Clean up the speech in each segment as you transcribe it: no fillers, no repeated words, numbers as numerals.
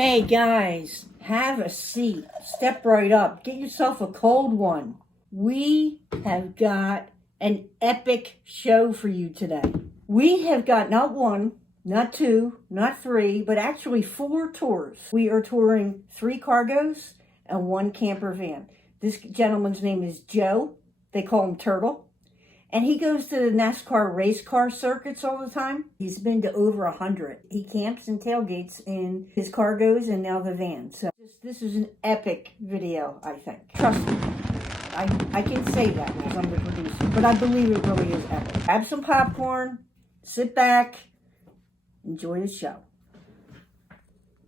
Hey guys, have a seat. Step right up. Get yourself a cold one. We have got an epic show for you today. We have got not one, not two, not three, but actually 4 tours. We are touring 3 cargos and 1 camper van. This gentleman's name is Joe. They call him Turtle. And he goes to the Nascar race car circuits all the time. He's been to over 100. He camps and tailgates in his cargos and now the van. So this is an epic video, I think. Trust me. I can say that because I'm the producer. But I believe it really is epic. Grab some popcorn, sit back, enjoy the show.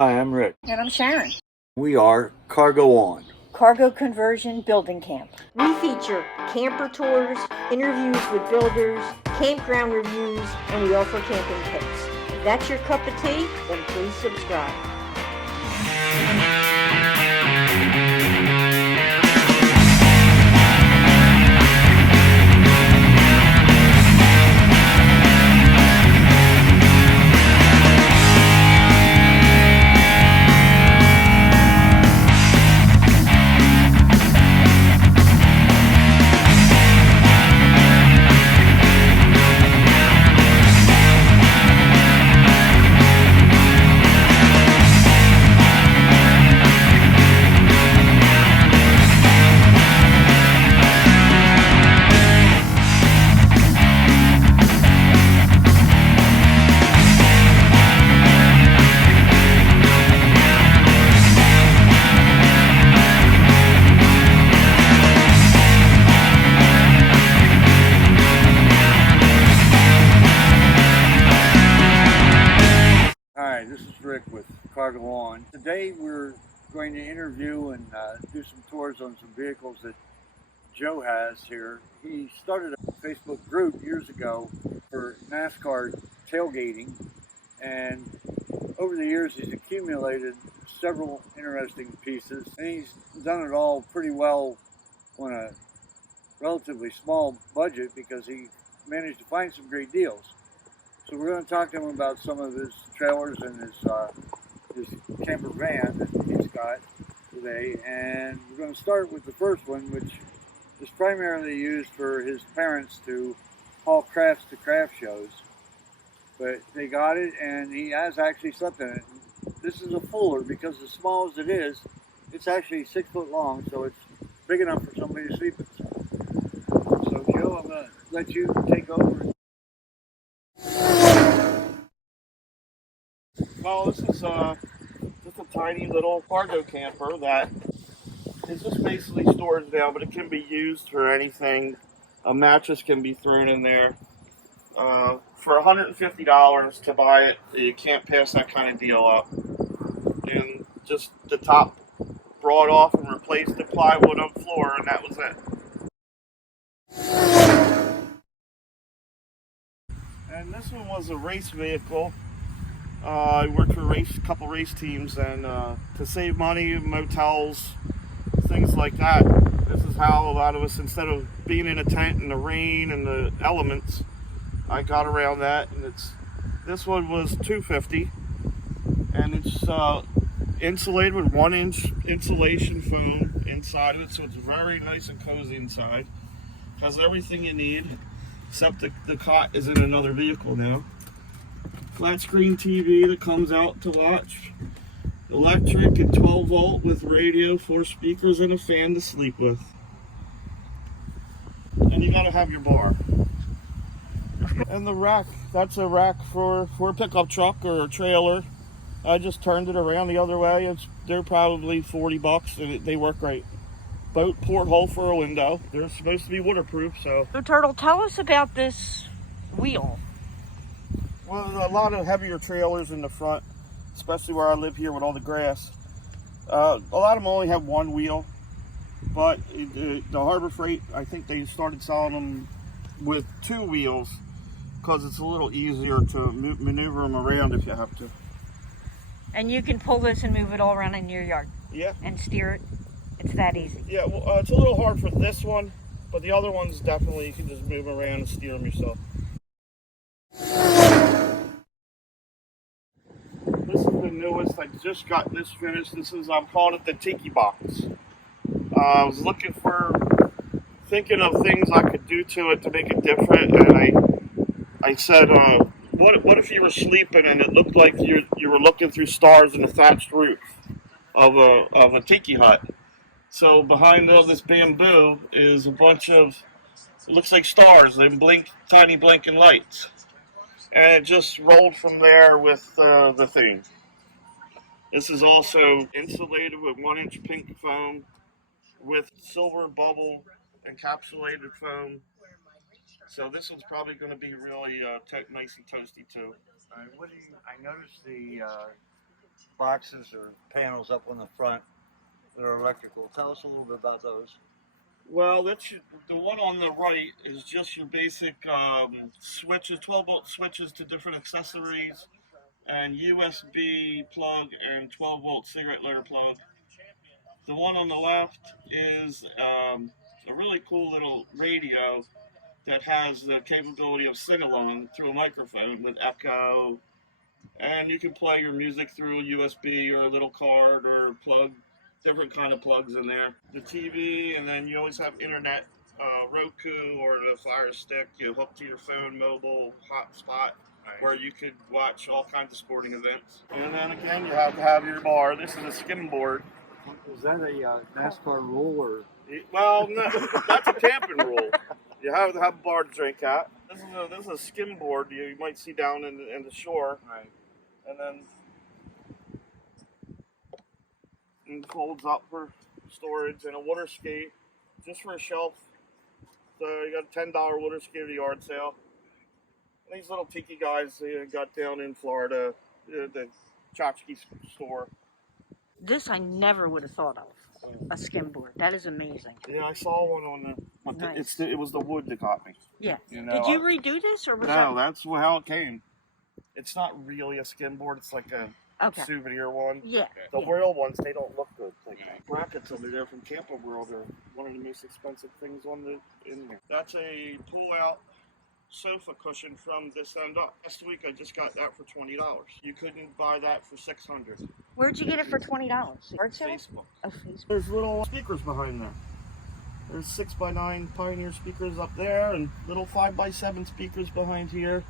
Hi, I'm Rick. And I'm Sharon. We are Cargo On. Cargo Conversion Building Camp. We feature camper tours, interviews with builders, campground reviews, and we offer camping tips. If that's your cup of tea, then please subscribe. Hi, this is Rick with Cargo On. Today we're going to interview and do some tours on some vehicles that Joe has here. He started a Facebook group years ago for NASCAR tailgating, and over the years he's accumulated several interesting pieces, and he's done it all pretty well on a relatively small budget because he managed to find some great deals. So we're going to talk to him about some of his trailers and his camper van that he's got today. And we're going to start with the first one, which is primarily used for his parents to haul crafts to craft shows. But they got it, and he has actually slept in it. This is a Fuller because as small as it is, it's actually 6 foot long, so it's big enough for somebody to sleep in. So Joe, I'm going to let you take over. Well, this is just a tiny little cargo camper that is just basically storage now, but it can be used for anything. A mattress can be thrown in there. For $150 to buy it, you can't pass that kind of deal up. And just the top brought off and replaced the plywood on the floor, and that was it. And this one was a race vehicle. I worked for a couple race teams, and to save money, motels, things like that, this is how a lot of us, instead of being in a tent in the rain and the elements, I got around that. And this one was $250, and it's insulated with 1-inch insulation foam inside of it, so it's very nice and cozy inside. Has everything you need, except the cot is in another vehicle now. Flat screen TV that comes out to watch. Electric and 12 volt with radio, 4 speakers, and a fan to sleep with. And you gotta have your bar. And the rack, that's a rack for a pickup truck or a trailer. I just turned it around the other way. They're probably $40 and they work great. Boat porthole for a window. They're supposed to be waterproof, so. So Turtle, tell us about this wheel. Well, a lot of heavier trailers in the front, especially where I live here with all the grass. A lot of them only have 1 wheel, but the Harbor Freight, I think they started selling them with 2 wheels because it's a little easier to maneuver them around if you have to. And you can pull this and move it all around in your yard. Yeah. And steer it. It's that easy. Yeah, well, it's a little hard for this one, but the other ones definitely you can just move around and steer them yourself. This has been newest. I just got this finished. I'm calling it the Tiki Box. I was thinking of things I could do to it to make it different, and I said, what if you were sleeping and it looked like you were looking through stars in the thatched roof of a tiki hut? So behind all this bamboo is a bunch of, it looks like stars. They blink, tiny blinking lights. And it just rolled from there with the theme. This is also insulated with 1-inch pink foam with silver bubble encapsulated foam. So this one's probably going to be really nice and toasty too. I noticed the boxes or panels up on the front that are electrical. Tell us a little bit about those. Well, the one on the right is just your basic switches, 12-volt switches to different accessories, and USB plug and 12-volt cigarette lighter plug. The one on the left is a really cool little radio that has the capability of sing-along through a microphone with echo, and you can play your music through a USB or a little card or plug, different kind of plugs in there. The TV, and then you always have internet, Roku or the Fire Stick, you hook to your phone, mobile hotspot, where you could watch all kinds of sporting events. And then again, you have to have your bar. This is a skim board. Is that a NASCAR rule or? Well, no, that's a camping rule. You have to have a bar to drink at. This is a skim board you might see down in the shore. Right. And then it folds up for storage, and a water skate just for a shelf. So you got a $10 water skate at a yard sale. And these little tiki guys got down in Florida, the tchotchke store. This I never would have thought of. A skim board. That is amazing. Yeah, I saw one on Nice. it was the wood that got me. Yeah. You know, Did you redo this or was No, that's how it came. It's not really a skim board. It's like a Okay. souvenir one. Yeah. The real ones, they don't look good. Like brackets under there from Camper World are one of the most expensive things in there. That's a pull-out sofa cushion from this end up. Last week I just got that for $20. You couldn't buy that for $600. Where'd you get it for $20? Yard sale? Facebook. Oh, Facebook. There's little speakers behind there. There's 6x9 Pioneer speakers up there and little 5x7 speakers behind here.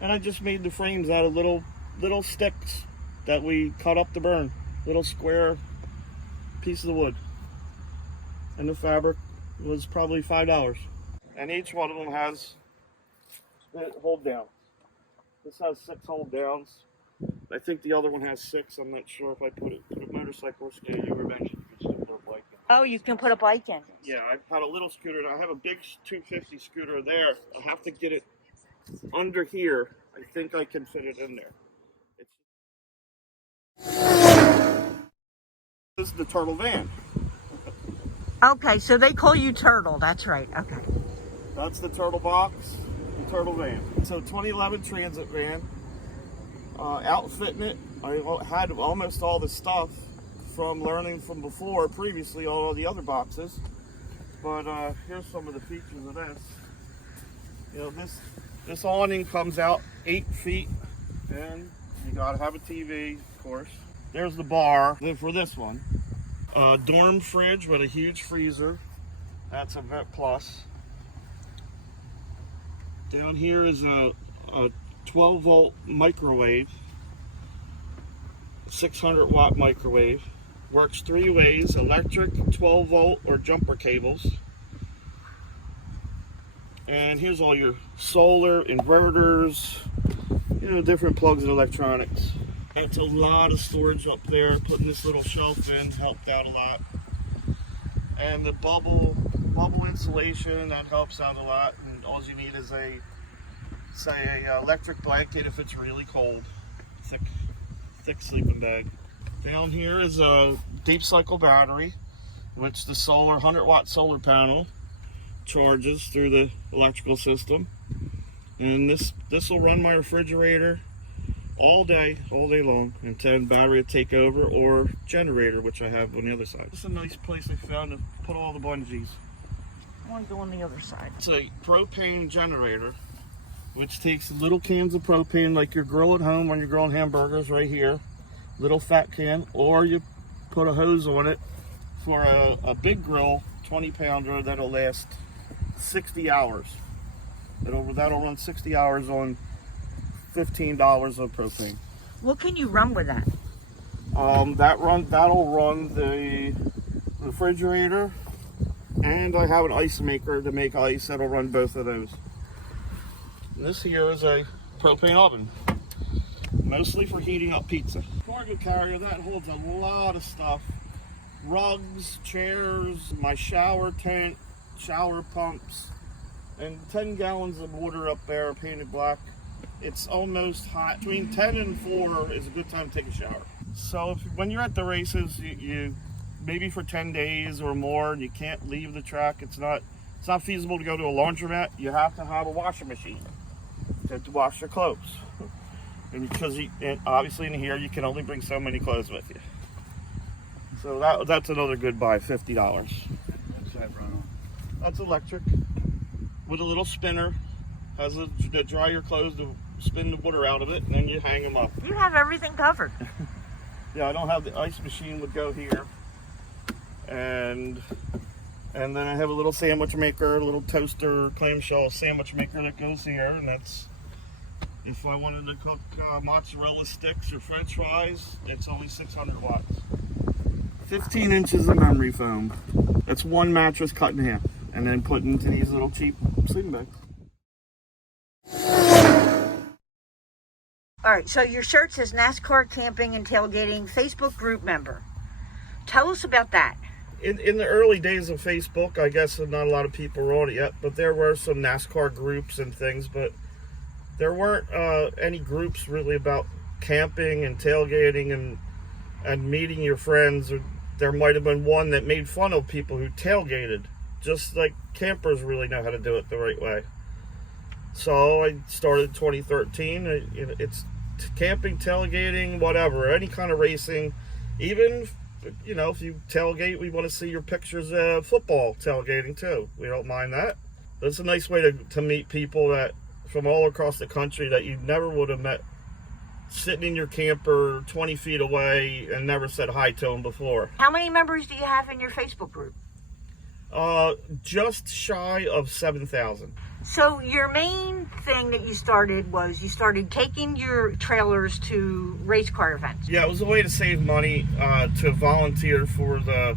And I just made the frames out of little sticks that we cut up to burn. Little square pieces of wood. And the fabric was probably $5. And each one of them has hold down. This has 6 hold downs. I think the other one has 6. I'm not sure if I put a motorcycle or scooter. You were mentioning you could still put a bike in. Oh, you can put a bike in. Yeah, I've had a little scooter, and I have a big 250 scooter there. I have to get it under here. I think I can fit it in there. This is the turtle van. Okay, so they call you Turtle. That's right. Okay. That's the turtle box, the turtle van. So 2011 Transit van. Outfitting it, I had almost all the stuff from learning from before, previously, all the other boxes. But here's some of the features of this. You know, this awning comes out 8 feet, and you gotta have a TV, of course. There's the bar for this one. Dorm fridge with a huge freezer. That's a Vet Plus. Down here is a 12-volt microwave, 600-watt microwave. Works 3 ways: electric, 12-volt, or jumper cables. And here's all your solar, inverters, different plugs and electronics. That's a lot of storage up there. Putting this little shelf in helped out a lot. And the bubble insulation, that helps out a lot. And all you need is a electric blanket if it's really cold. Thick sleeping bag. Down here is a deep cycle battery, which the 100-watt solar panel charges through the electrical system. And this will run my refrigerator all day long, and then battery will take over, or generator, which I have on the other side. This is a nice place I found to put all the bungees. I want to go on the other side. It's a propane generator, which takes little cans of propane like your grill at home when you're grilling hamburgers right here. little fat can, or you put a hose on it for a big grill, 20-pounder that'll last 60 hours. That'll run 60 hours on $15 of propane. What can you run with that? That'll run the refrigerator, and I have an ice maker to make ice that'll run both of those. And this here is a propane oven, mostly for heating up pizza. Cargo carrier, that holds a lot of stuff. Rugs, chairs, my shower tent, shower pumps, and 10 gallons of water up there painted black. It's almost hot. Between 10 and 4 is a good time to take a shower. So when you're at the races, you maybe for 10 days or more, you can't leave the track. It's not feasible to go to a laundromat. You have to have a washing machine to wash your clothes. And because obviously in here you can only bring so many clothes with you. So that's another good buy, $50. What's that run on? That's electric with a little spinner. Has to dry your clothes to spin the water out of it, and then you hang them up. You have everything covered. Yeah, I don't have the ice machine would go here. And then I have a little sandwich maker, a little toaster, clamshell sandwich maker that goes here, and that's if I wanted to cook mozzarella sticks or french fries, it's only 600 watts. 15 inches of memory foam. That's one mattress cut in half and then put into these little cheap sleeping bags. All right, so your shirt says NASCAR Camping and Tailgating Facebook group member. Tell us about that. In the early days of Facebook, I guess not a lot of people were on it yet, but there were some NASCAR groups and things, but there weren't any groups really about camping and tailgating and meeting your friends. Or there might have been one that made fun of people who tailgated, just like campers really know how to do it the right way. So I started in 2013. It's camping, tailgating, whatever, any kind of racing. Even, if you tailgate, we want to see your pictures of football tailgating too. We don't mind that. But it's a nice way to meet people that from all across the country that you never would have met sitting in your camper 20 feet away and never said hi to them before. How many members do you have in your Facebook group? Just shy of 7,000. So your main thing that you started was you started taking your trailers to race car events. Yeah, it was a way to save money, to volunteer for the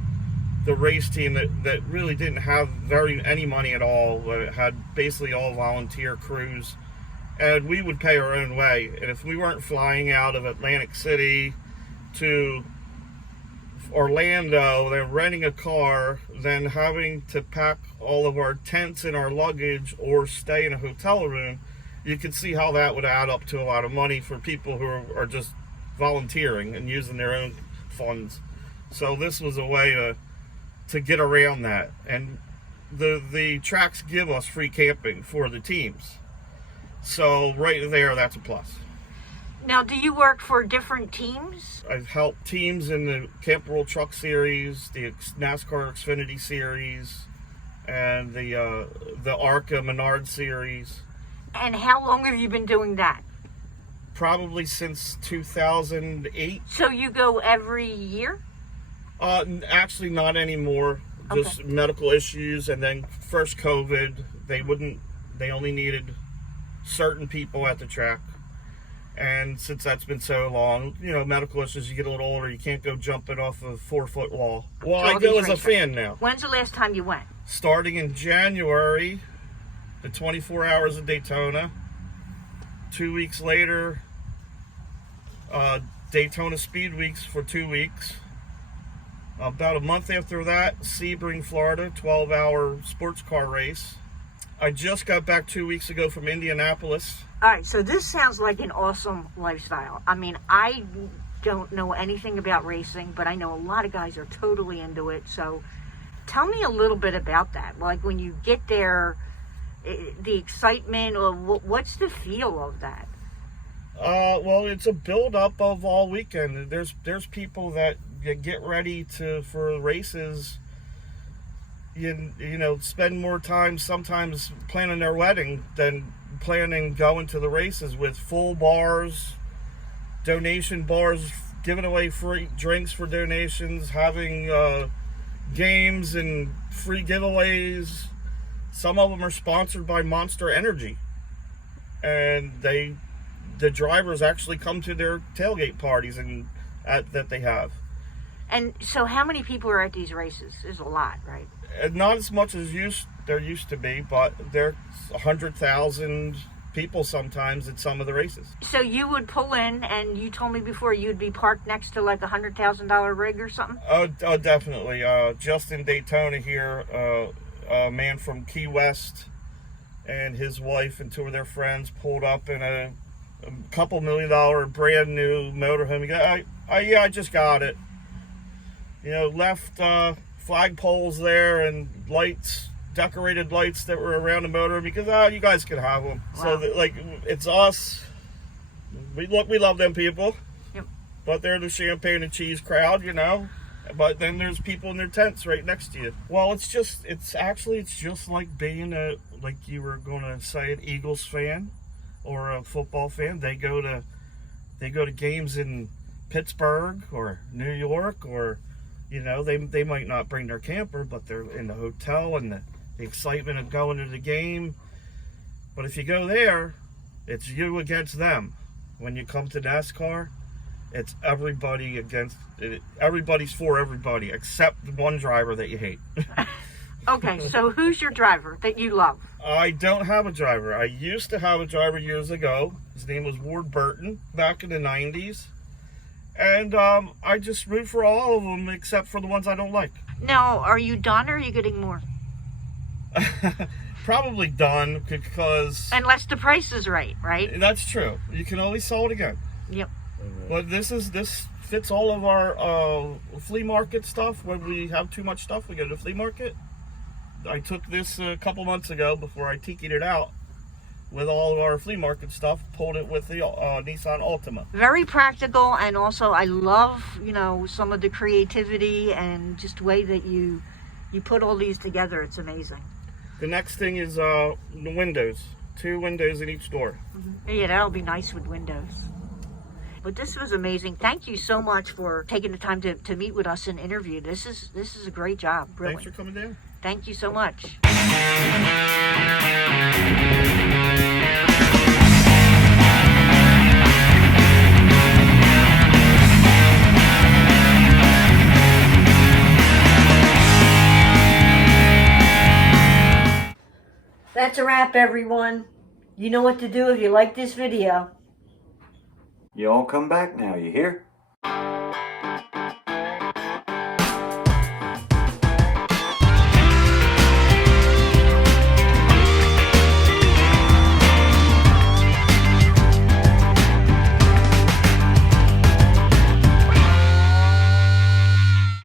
race team that really didn't have any money at all. It had basically all volunteer crews, and we would pay our own way. And if we weren't flying out of Atlantic City to Orlando, then renting a car, then having to pack all of our tents and our luggage or stay in a hotel room, you could see how that would add up to a lot of money for people who are just volunteering and using their own funds. So this was a way to get around that. And the tracks give us free camping for the teams. So right there, that's a plus. Now, do you work for different teams? I've helped teams in the Camp World Truck Series, the NASCAR Xfinity Series, and the ARCA Menard Series. And how long have you been doing that? Probably since 2008. So you go every year? Actually, not anymore. Just Okay. medical issues, and then first COVID, they only needed certain people at the track. And since that's been so long, medical issues, you get a little older, you can't go jumping off a 4-foot wall. Well, I go as a fan now. When's the last time you went? Starting in January, the 24 Hours of Daytona. 2 weeks later, Daytona Speed Weeks for 2 weeks. About a month after that, Sebring, Florida, 12-hour sports car race. I just got back 2 weeks ago from Indianapolis. All right, so this sounds like an awesome lifestyle. I mean, I don't know anything about racing, but I know a lot of guys are totally into it. So tell me a little bit about that. Like when you get there, the excitement, or what's the feel of that? Well, it's a build-up of all weekend. There's people that get ready for races. Spend more time sometimes planning their wedding than planning going to the races, with full bars, donation bars giving away free drinks for donations, having games and free giveaways. Some of them are sponsored by Monster Energy, and the drivers actually come to their tailgate parties that they have. And so how many people are at these races? There's a lot, right? Not as much as there used to be, but there's 100,000 people sometimes at some of the races. So you would pull in, and you told me before you'd be parked next to like $100,000 rig or something? Oh, definitely. Just in Daytona here, a man from Key West and his wife and two of their friends pulled up in a couple $1 million brand new motorhome. He go, yeah, I just got it. You know, left flagpoles there and lights, decorated lights that were around the motorhome because you guys can have them. Wow. So that, like, it's us. We love them people. Yep. But they're the champagne and cheese crowd, you know. But then there's people in their tents right next to you. Well, it's just like being like you were gonna say, an Eagles fan or a football fan. They go to games in Pittsburgh or New York, or you know, they might not bring their camper, but they're in the hotel and the excitement of going to the game. But if you go there, it's you against them. When you come to NASCAR, it's everybody's for everybody except one driver that you hate. Okay, so who's your driver that you love? I don't have a driver. I used to have a driver years ago. His name was Ward Burton back in the 90s. And I just root for all of them except for the ones I don't like. Now, are you done, or are you getting more? Probably done, because... Unless the price is right? That's true. You can always sell it again. Yep. But this fits all of our flea market stuff. When we have too much stuff, we go to the flea market. I took this a couple months ago before I tikied it out with all of our flea market stuff, pulled it with the Nissan Altima. Very practical, and also I love, you know, some of the creativity and just the way that you put all these together. It's amazing. The next thing is the windows. 2 windows in each door. Mm-hmm. Yeah, that'll be nice with windows. But this was amazing. Thank you so much for taking the time to meet with us and interview. This is a great job, really. Thanks for coming down. Thank you so much. That's a wrap, everyone. You know what to do if you like this video. You all come back now, you hear?